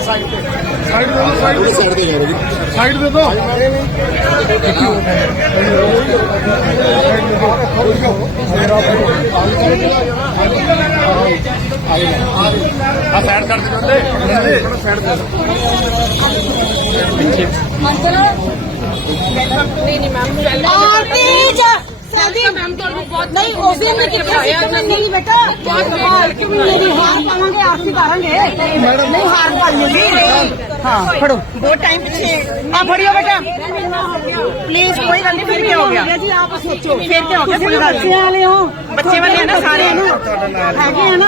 Side ਤੇ side ਦੇ ਦੋ ਸਾਈਡ ਦੇ ਸਾਈਡ ਦੇ ਜਾਓ ਜੀ ਸਾਈਡ ਦੇ ਦੋ ਆ ਸਾਈਡ ਕਰ ਦੇ ਬੰਦੇ ਸਾਈਡ ਦੇ ਮੰਤਰਾ ਨਹੀਂ ਨਹੀਂ ਮੈਮ ਤੇ ਜਾ ਸਾਡੀ ਮੈਮ ਤੁਹਾਨੂੰ ਬਹੁਤ ਨਹੀਂ ਉਹ ਵੀ ਮੈਂ ਕਿੱਥੇ ਨਹੀਂ ਬੇਟਾ ਬਹੁਤ ਨਹੀਂ ਹਾਰ ਪਾਵਾਂਗੇ ਆਸੀ ਨਹੀਂ ਹਾਰ ਹਾਂ ਟਾਈਮ ਆ ਬੇਟਾ ਪਲੀਜ਼ ਕੋਈ ਫਿਰ ਹੋ ਗਿਆ ਜੀ ਆਪ ਸੋਚੋ ਫਿਰ ਹੋ ਗਿਆ ਬੱਚੇ ਵਾਲੇ ਬੱਚੇ ਵਾਲੇ ਨਾ ਸਾਰੇ ਨਾ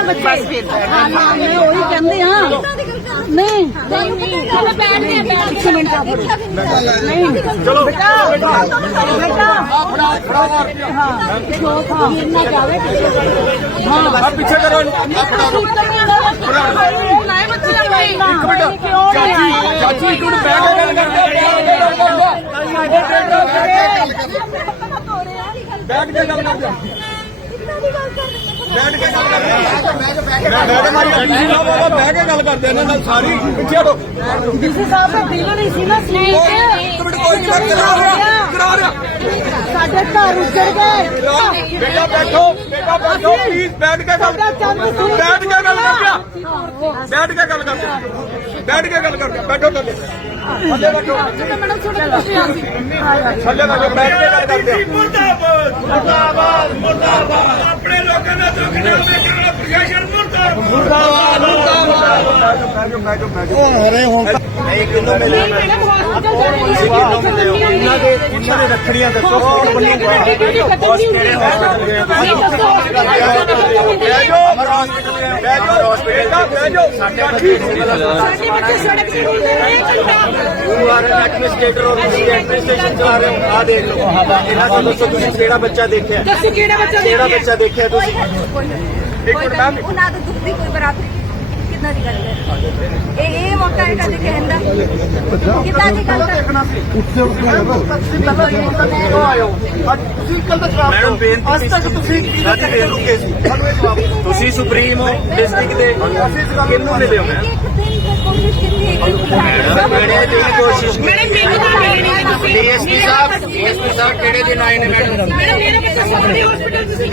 ਬੱਚੇ ਹਾਂ ਕਹਿੰਦੇ ਨਹੀਂ ਬੈਠਦੇ ਨਹੀਂ ਚਲੋ ਬੇਟਾ ਹਾਂ ਹਾਂ ਪਿੱਛੇ ਕਰੋ ਲਾਏ ਬੱਚੇ ਆਪਣੀ ਇੱਕ ਮਿੰਟ ਚਾਚੀ ਚਾਚੀ ਇੱਕ ਮਿੰਟ ਬੈਠ ਕੇ ਗੱਲ ਕਰਦੇ ਬੈਠ ਕੇ ਗੱਲ ਕਰਦੇ ਬੈਠ ਕੇ ਗੱਲ ਕਰਦੇ ਬੈਠ ਕੇ ਗੱਲ ਕਰਦੇ ਇਹਨਾਂ ਨਾਲ ਸਾਰੀ ਪਿੱਛੇ ਹਟੋ ਡੀਸੀ ਸਾਹਿਬ ਦਾ ਦਿਲ ਨਹੀਂ ਸੀ ਨਾ ਸਲੀਪ ਮਿੰਟ ਕੋਈ ਨਹੀਂ ਮੈਂ ਕਰਾ ਰਿਹਾ ਕਰਾ ਰਿਹਾ ਸਾਡੇ ਘਰ ਉੱਜੜ ਗਏ ਬੇਟਾ ਬੈਠੋ ਬੇਟਾ ਬੈਠੋ ਪਲੀਜ਼ ਬੈਠ ਕੇ ਗੱਲ ਬੈਠ ਕੇ ਗੱਲ ਕਰ ਬੈਠ ਕੇ ਗੱਲ ਕਰ ਬੈਠ ਕੇ ਗੱਲ ਕਰ ਬੈਠੋ ਥੱਲੇ ਥੱਲੇ ਬੈਠੋ ਮੈਡਮ ਛੋਟੇ ਤੁਸੀਂ ਆ ਗਈ ਥੱਲੇ ਬੈਠੋ ਬੈਠ ਕੇ ਗੱਲ ਕਰਦੇ ਪਿਆ ਮੁਰਦਾਬਾਦ ਮੁਰਦਾਬਾਦ ਆਪਣੇ ਲੋਕਾਂ ਦਾ ਦੁੱਖ ਨਾ ਵੇਖਣਾ ਪ੍ਰਸ਼ਾਸਨ ਮੁਰਦਾਬਾਦ ਅਰੇ ਹੁਣ ਨਹੀਂ ਕਿੰਨੋਂ ਮਿਲੇ ਕਿੰਨੋਂ ਮਿਲੇ ਉਹਨਾਂ ਦੇ ਉਹਨਾਂ ਦੇ ਰੱਖੜੀਆਂ ਦੱਸੋ ਕੌਣ ਬਣੂਗਾ ਬਸ ਕਿਹੜੇ ਕਿਹੜਾ ਬੱਚਾ ਦੇਖਿਆ ਕਿਹੜਾ ਬੱਚਾ ਦੇਖਿਆ ਤੁਸੀਂ ਇੱਕ ਉਹਨਾਂ ਦਾ ਦੁੱਖ ਦੀ ਕੋਈ ਬਰਾਬਰੀ ਕਿੱਦਾਂ ਦੀ ਗੱਲ ਹੈ ਇਹ ਇਹ ਮੌਕਾ ਇਹ ਕਹਿੰਦਾ ਕਹਿਣ ਦਾ ਕਿੱਦਾਂ ਦੀ ਗੱਲ ਹੈ ਉੱਤੇ ਉੱਤੇ ਪਹਿਲਾਂ ਤੁਸੀਂ ਕਦੇ ਕਿਉਂ ਅੱਜ ਤੁਸੀਂ ਕੱਲ ਦਾ ਖਰਾਬ ਮੈਡਮ ਬੇਨਤੀ ਅੱਜ ਤੱਕ ਤੁਸੀਂ ਕੀ ਕਰਦੇ ਰੁਕੇ ਸੀ ਸਾਨੂੰ ਇਹ ਜਵਾਬ ਤੁਸੀਂ ਸੁਪਰੀਮ ਹੋ ਡਿਸਟ੍ਰਿਕਟ ਦੇ ਕਿੰਨੂੰ ਮਿਲੇ ਹੋ ਮੈਡਮ ਮੈਡਮ ਕੋਸ਼ਿਸ਼ ਮੈਡਮ ਮੈਡਮ ਮੇਰਾ ਹਸਪੀਟਲ ਤੁਸੀਂ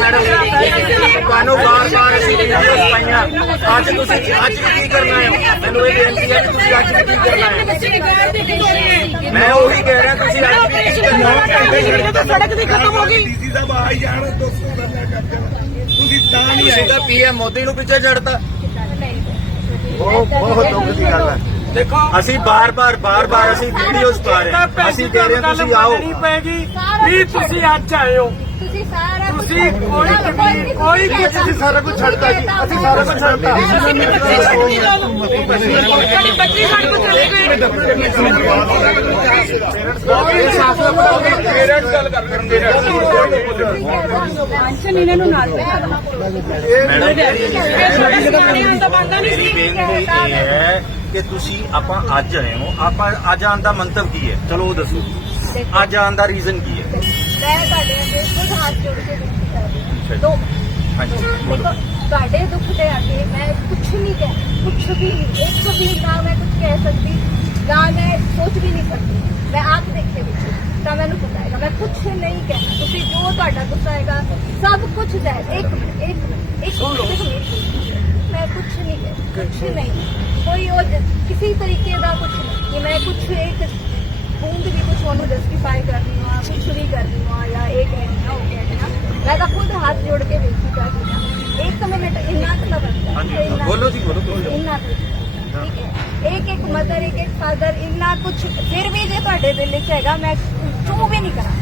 ਮੈਡਮ ਤੁਹਾਨੂੰ ਬਾਰ-ਬਾਰ ਅਸੀਂ ਅੱਜ ਤੁਸੀਂ ਅੱਜ ਵੀ ਕਰਨਾ ਹੈ ਮੈਨੂੰ ਇਹ ਤੁਸੀਂ ਅੱਜ ਵੀ ਕਰਨਾ ਹੈ ਬੱਚੇ ਦੇ ਮੈਂ ਕਹਿ ਤੁਸੀਂ ਅੱਜ ਵੀ ਕਰਨਾ ਹੈ ਤਾਂ ਸੜਕ ਦੀ ਖਤਮ ਹੋ ਗਈ ਤੁਸੀਂ ਤਾਂ ਨਹੀਂ ਆਏ ਪੀਐਮ ਮੋਦੀ ਨੂੰ ਪਿੱਛੇ ਛੱਡਤਾ ਉਹ ਬਹੁਤ ਦੁੱਖ ਦੀ ਗੱਲ ਹੈ ਦੇਖੋ ਅਸੀਂ ਬਾਰ-ਬਾਰ ਬਾਰ-ਬਾਰ ਅਸੀਂ ਵੀਡੀਓਸ ਪਾ ਰਹੇ ਹਾਂ ਅਸੀਂ ਕਹਿ ਰਹੇ ਤੁਸੀਂ ਆਓ ਨਹੀਂ ਪੈਗੀ ਵੀ ਤੁਸੀਂ ਅੱਜ ਆਏ ਹੋ ਤੁਸੀਂ ਸਾਰਾ ਕੋਈ ਕੋਈ ਕੁਝ ਨਹੀਂ ਸਾਰਾ ਕੁਝ ਛੱਡਦਾ ਜੀ ਅਸੀਂ ਸਾਰਾ ਕੁਝ ਛੱਡਤਾ ਅਸੀਂ ਬੱਚੇ ਛੱਡ ਕੋਲ ਗੱਲ ਕਰ ਨੂੰ ਨਾਲ ਮੈਡਮ ਨਹੀਂ ਸੀ ਇਹ ਹੈ ਕਿ ਤੁਸੀਂ ਆਪਾਂ ਅੱਜ ਆਏ ਹੋ ਆਪਾਂ ਅੱਜ ਆਉਣ ਦਾ ਮੰਤਵ ਕੀ ਹੈ ਚਲੋ ਉਹ ਦੱਸੋ ਅੱਜ ਆਉਣ ਦਾ ਰੀਜ਼ਨ ਕੀ ਹੈ ਅੱਛਾ ਜੀ। ਦੋ ਹਾਂਜੀ ਬੋਲੋ ਦੇਖੋ ਤੁਹਾਡੇ ਦੁੱਖ ਦੇ ਅੱਗੇ ਮੈਂ ਕੁਝ ਨਹੀਂ ਕਹਿ ਕੁਝ ਵੀ ਨਹੀਂ ਇੱਕ ਵੀ ਨਾ ਮੈਂ ਕੁਝ ਕਹਿ ਸਕਦੀ ਨਾ ਮੈਂ ਸੋਚ ਵੀ ਨਹੀਂ ਸਕਦੀ ਮੈਂ ਆਪ ਦੇਖੇ ਵਿੱਚ ਤਾਂ ਮੈਨੂੰ ਪਤਾ ਹੈਗਾ ਮੈਂ ਕੁਝ ਨਹੀਂ ਕਹਿਣਾ ਤੁਸੀਂ ਜੋ ਤੁਹਾਡਾ ਗੁੱਸਾ ਹੈਗਾ ਸਭ ਕੁਝ ਦੇ ਇੱਕ ਇੱਕ ਇੱਕ ਦੇਖੋ, ਮੈਂ ਕੁਝ ਨਹੀਂ ਕਹਿ ਕੁਝ ਨਹੀਂ ਕੋਈ ਉਹ ਜ- ਕਿਸੇ ਤਰੀਕੇ ਦਾ ਕੁਝ ਨਹੀਂ ਕਿ ਮੈਂ ਕੁਝ ਇੱਕ ਬੂੰਦ ਵੀ ਕੁਝ ਉਹਨੂੰ ਜਸਟੀਫਾਈ ਕਰਨੀ ਆ ਕੁਝ ਵੀ ਕਰਨੀ ਆ ਜਾਂ ਇਹ ਕਹਿਣੀ ਆ ਉਹ ਮੈਂ ਤਾਂ ਖੁਦ ਹੱਥ ਜੋੜ ਕੇ ਵੇਖੀ ਜਾ ਸਕਦਾ ਇੱਕ ਮਿੰਟ ਇੰਨਾ ਕੁ ਲੱਗਦਾ ਹਾਂਜੀ ਬੋਲੋ ਜੀ ਬੋਲੋ ਬੋਲੋ ਇੰਨਾ ਠੀਕ ਹੈ ਇੱਕ ਇੱਕ ਮਦਰ ਇੱਕ ਇੱਕ ਫਾਦਰ ਇੰਨਾ ਕੁਝ ਫਿਰ ਵੀ ਜੇ ਤੁਹਾਡੇ ਦਿਲ ਵਿੱਚ ਹੈਗਾ ਮੈਂ ਚੂ ਵੀ ਨਹੀਂ ਕਰਾਂ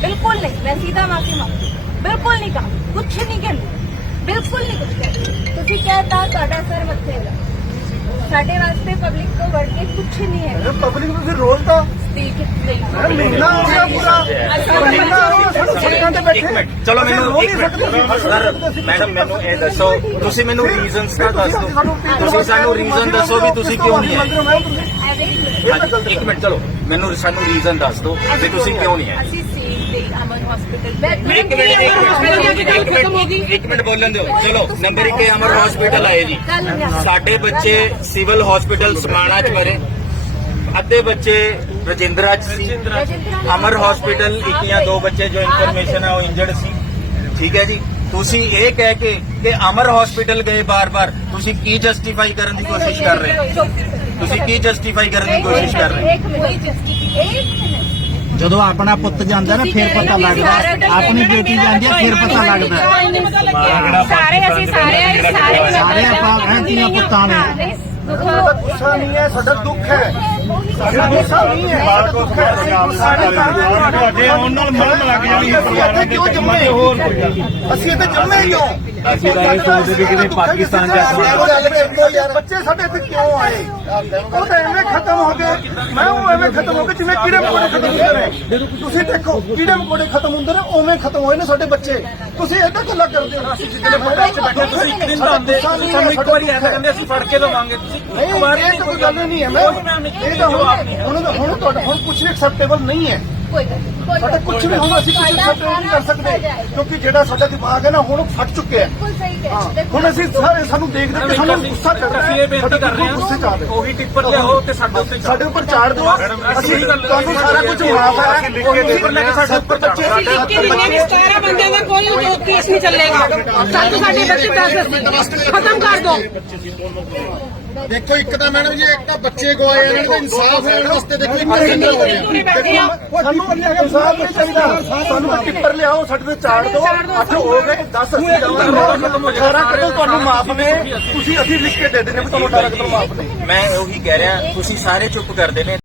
ਬਿਲਕੁਲ ਨਹੀਂ ਮੈਂ ਸਿੱਧਾ ਮਾਫੀ ਮੰਗਦੀ ਬਿਲਕੁਲ ਨਹੀਂ ਕਹਾਂ ਕੁਝ ਨਹੀਂ ਕਹਿੰਦੀ ਬਿਲਕੁਲ ਨਹੀਂ ਕੁਝ ਕਹਿੰਦੀ ਤੁਸੀਂ ਕਹਿਤਾ ਤੁਹਾਡਾ ਸਰ ਮੱਥੇ ਦਾ ਸਾਡੇ ਵਾਸਤੇ ਪਬਲਿਕ ਕੋ ਵੱਧ ਕੇ ਨਹੀਂ ਹੈ ਪਬਲਿਕ ਨੂੰ ਫਿਰ ਰੋਲ ਤਾਂ ਸਪੀਕ ਨਹੀਂ ਮਹੀਨਾ ਹੋ ਗਿਆ ਪੂਰਾ ਮਹੀਨਾ ਹੋ ਗਿਆ ਸਾਡੇ ਸੜਕਾਂ ਤੇ ਬੈਠੇ ਚਲੋ ਮੈਨੂੰ ਇੱਕ ਮਿੰਟ ਸਰ ਮੈਡਮ ਮੈਨੂੰ ਇਹ ਦੱਸੋ ਤੁਸੀਂ ਮੈਨੂੰ ਰੀਜ਼ਨਸ ਦਾ ਦੱਸ ਦਿਓ ਤੁਸੀਂ ਸਾਨੂੰ ਰੀਜ਼ਨ ਦੱਸੋ ਵੀ ਤੁਸੀਂ ਕਿਉਂ ਨਹੀਂ ਆਏ ਇੱਕ ਮਿੰਟ ਚਲੋ ਮੈਨੂੰ ਸਾਨੂੰ ਰੀਜ਼ਨ ਦੱਸ ਦਿਓ ਵੀ ਤੁਸੀਂ ਕਿਉਂ ਨਹੀਂ ਆਏ ਇੱਕ ਮਿੰਟ ਜੀ, ਇੱਕ ਮਿੰਟ ਇੱਕ ਮਿੰਟ ਬੋਲਣ ਦਿਓ ਚਲੋ ਨੰਬਰ 1 ਅਮਰ ਹਸਪੀਟਲ ਆਏ ਜੀ ਸਾਡੇ ਬੱਚੇ ਸਿਵਲ ਹਸਪੀਟਲ ਸਮਾਣਾ ਚ ਮਰੇ ਅੱਧੇ ਬੱਚੇ ਰਜਿੰਦਰਾ ਚ ਸੀ ਅਮਰ ਹਸਪੀਟਲ ਇੱਕ ਦੋ ਬੱਚੇ ਜੋ ਇਨਫੋਰਮੇਸ਼ਨ ਆ ਉਹ ਇੰਜਰਡ ਸੀ ਠੀਕ ਹੈ ਜੀ ਤੁਸੀਂ ਇਹ ਕਹਿ ਕੇ ਕਿ ਅਮਰ ਹਸਪੀਟਲ ਗਏ ਬਾਰ-ਬਾਰ ਤੁਸੀਂ ਕੀ ਜਸਟੀਫਾਈ ਕਰਨ ਦੀ ਕੋਸ਼ਿਸ਼ ਕਰ ਰਹੇ ਹੋ ਤੁਸੀਂ ਕੀ ਜਸਟੀਫਾਈ ਕਰਨ ਦੀ ਕੋਸ਼ਿਸ਼ ਕਰ ਰਹੇ ਹੋ ਇੱਕ ਮਿੰਟ ਇੱਕ ਜਦੋਂ ਆਪਣਾ ਪੁੱਤ ਜਾਂਦਾ ਨਾ ਫਿਰ ਪਤਾ ਲੱਗਦਾ ਆਪਣੀ ਬੇਟੀ ਜਾਂਦੀ ਹੈ ਫਿਰ ਪਤਾ ਲੱਗਦਾ ਸਾਰੇ ਅਸੀਂ ਸਾਰੇ ਸਾਰੇ ਸਾਰੇ ਆਪਾਂ ਹੈ ਤੀਆਂ ਪੁੱਤਾਂ ਨੇ ਸਾਡਾ ਗੁੱਸਾ ਨਹੀਂ ਹੈ ਸਾਡਾ ਦੁੱਖ ਹੈ ਸਾਡਾ ਗੁੱਸਾ ਨਹੀਂ ਹੈ ਸਾਡਾ ਦੁੱਖ ਹੈ ਸਾਡੇ ਆਉਣ ਨਾਲ ਮਰਮ ਲੱਗ ਜਾਣੀ ਹੈ ਕਿਉਂ ਜੰਮੇ ਹੋਰ ਅਸੀਂ ਇੱਥੇ ਜੰਮੇ ਕਿਉਂ ਅਸੀਂ ਤਾਂ ਇਹ ਸੋਚਦੇ ਵੀ ਕਿਵੇਂ ਪਾਕਿਸਤਾਨ ਜਾ ਕੇ ਬੱਚੇ ਸਾਡੇ ਇੱਥੇ ਕਿਉਂ ਆਏ ਉਹ ਤਾਂ ਐਵੇਂ ਖਤਮ ਹੋ ਗਏ ਮੈਂ ਉਹ ਐਵੇਂ ਖਤਮ ਹੋ ਗਏ ਜਿਵੇਂ ਕੀੜੇ ਮਕੌੜੇ ਖਤਮ ਹੁੰਦੇ ਨੇ ਤੁਸੀਂ ਦੇਖੋ ਕੀੜੇ ਮਕੌੜੇ ਖਤਮ ਹੁੰਦੇ ਨੇ ਉਵੇਂ ਖਤਮ ਹੋਏ ਨੇ ਸਾਡੇ ਬੱਚੇ ਤੁਸੀਂ ਐਡਾ ਗੱਲਾਂ ਕਰਦੇ ਹੋ ਅਸੀਂ ਜਿੱਦਲੇ ਫੋਟੋ 'ਚ ਬੈਠੇ ਤੁਸੀਂ ਇੱਕ ਦਿਨ ਤਾਂ ਆਂਦੇ ਸਾਨੂੰ ਇੱਕ ਵਾਰੀ ਐਸਾ ਕਹਿੰਦੇ ਅਸੀਂ ਫੜ ਕੇ ਲਵਾਂਗੇ ਤੁਸੀਂ ਇਹ ਵਾਰ ਕੋਈ ਗੱਲ ਨਹੀਂ ਹੈ ਮੈਂ ਇਹ ਤਾਂ ਹੁਣ ਹੁਣ ਤੁਹਾਡਾ ਹੁਣ ਕੁਝ ਐਕਸੈਪਟੇਬਲ ਨਹੀਂ ਹੈ ਕੋਈ ਗੱਲ ਸਾਡਾ ਕੁਝ ਵੀ ਹੁਣ ਸੀ ਕਿਸੇ ਸਾਡੇ ਨਹੀਂ ਕਰ ਸਕਦੇ ਕਿਉਂਕਿ ਜਿਹੜਾ ਸਾਡਾ ਦਿਮਾਗ ਹੈ ਨਾ ਹੁਣ ਫਟ ਚੁੱਕਿਆ ਹੈ ਬਿਲਕੁਲ ਸਹੀ ਹੈ ਹੁਣ ਅਸੀਂ ਸਾਰੇ ਸਾਨੂੰ ਦੇਖਦੇ ਕਿ ਸਾਨੂੰ ਗੁੱਸਾ ਚੜ ਰਿਹਾ ਹੈ ਬੇਨਤੀ ਕਰ ਰਹੇ ਹਾਂ ਚੜ ਰਹੇ ਉਹੀ ਟਿੱਪਰ ਲਿਆਓ ਤੇ ਸਾਡੇ ਉੱਤੇ ਸਾਡੇ ਉੱਪਰ ਚਾੜ ਦਿਓ ਅਸੀਂ ਤੁਹਾਨੂੰ ਸਾਰਾ ਕੁਝ ਮਾਫ ਹੈ ਲਿਖ ਕੇ ਟਿੱਪਰ ਲੈ ਕੇ ਸਾਡੇ ਉੱਪਰ ਬੱਚੇ ਲਿਖ ਕੇ ਦਿੰਦੇ ਨੇ 17 ਬੰਦੇ में कोई केस नहीं चलेगा सातों साढ़े बच्चे पैसे ਖਤਮ ਕਰ ਦੋ ਦੇਖੋ ਇੱਕ ਤਾਂ ਮੈਡਮ ਜੀ ਇੱਕ ਤਾਂ ਬੱਚੇ ਗਵਾਏ ਇਹਨਾਂ ਦਾ ਇਨਸਾਫ ਹੋਣ ਵਾਸਤੇ ਦੇਖੋ ਇੱਕ ਸਿੰਗਲ ਹੋ ਗਿਆ ਸਾਨੂੰ ਇਨਸਾਫ ਨਹੀਂ ਚਾਹੀਦਾ ਸਾਨੂੰ ਟਿੱਪਰ ਲਿਆਓ ਛੱਡ ਦੇ ਚਾੜ ਦੋ ਅੱਠ ਹੋ ਗਏ 10 ਅਸੀਂ ਜਾਵਾਂਗੇ ਸਾਰਾ ਕਦੋਂ ਤੁਹਾਨੂੰ ਮਾਫ ਨੇ ਤੁਸੀਂ ਅਸੀਂ ਲਿਖ ਕੇ ਦੇ ਦੇਣੇ ਤੁਹਾਨੂੰ ਡਾਇਰੈਕਟਰ ਮਾਫ ਨੇ ਮੈਂ ਉਹੀ ਕਹਿ ਰਿਹਾ ਤੁਸੀਂ ਸਾਰੇ ਚੁੱਪ ਕਰਦੇ ਨੇ